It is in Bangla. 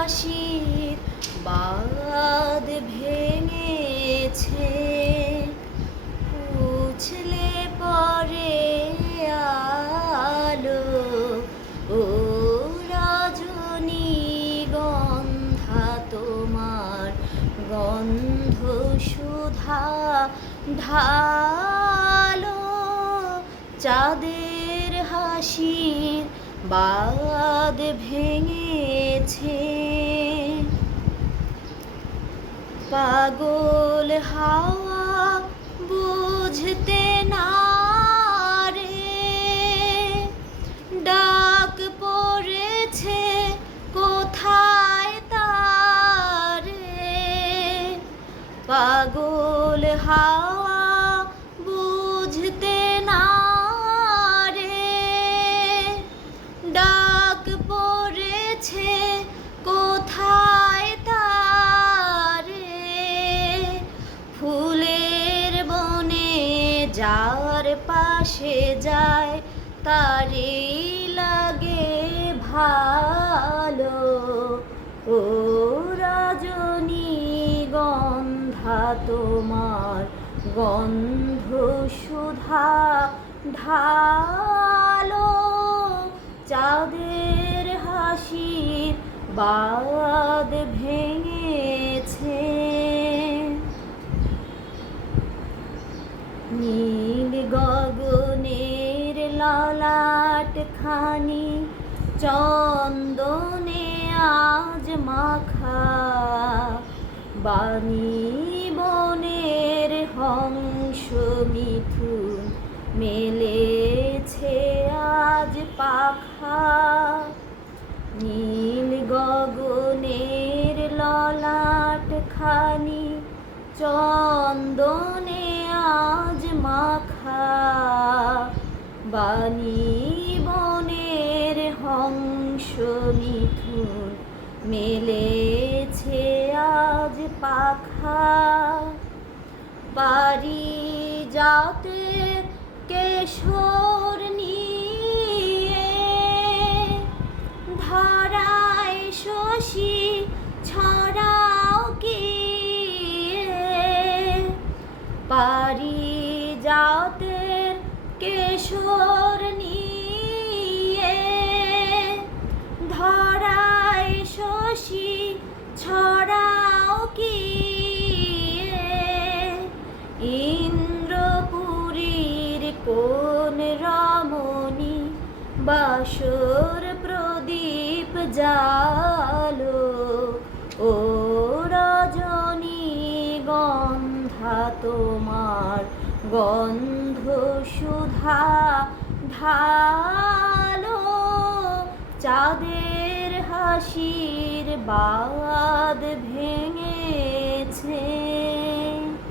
হাসির বাঁধ ভেঙেছে, উছলে পড়ে আলো ও রজনীগন্ধা তোমার গন্ধ সুধা ঢালো, চাঁদের হাসির বাঁধ ভেঙেছে। পাগল হাওয়া বুঝতে না রে, ডাক পড়েছে কোথায় তারে। পাগল হাওয়া বুঝতে না রে, ডাক পড়েছে কোথায় তারে। ফুলের বনে যার পাশে যায় তারে লাগে ভালো, ও রজনীগন্ধা তোমার গন্ধ সুধা ঢালো, চাঁদের হাসির বাঁধ ভেঙেছে। নীল গগনের ললাট খানি চন্দনে আজ মাখা, বানি বনের হংস মিথুন মেলেছে আজ পাখা। নীল গগনের ললাট খানি চন্দনে আজ মাখা, বানি বনের হংস মিথুন মেলেছে আজ পাখা। পারিজাতের কেশর নিয়ে ধরায় শশী ছড়াও কি, পারিজাতের কেশর নিয়ে ধরায় শশী ছড়াও কি। ইন্দ্রপুরীর কোন রমণী বাসর প্রদীপ জালো, ও রজনীগন্ধা তোমার গন্ধ সুধা ঢালো, চাঁদের হাসির বাঁধ ভেঙেছে।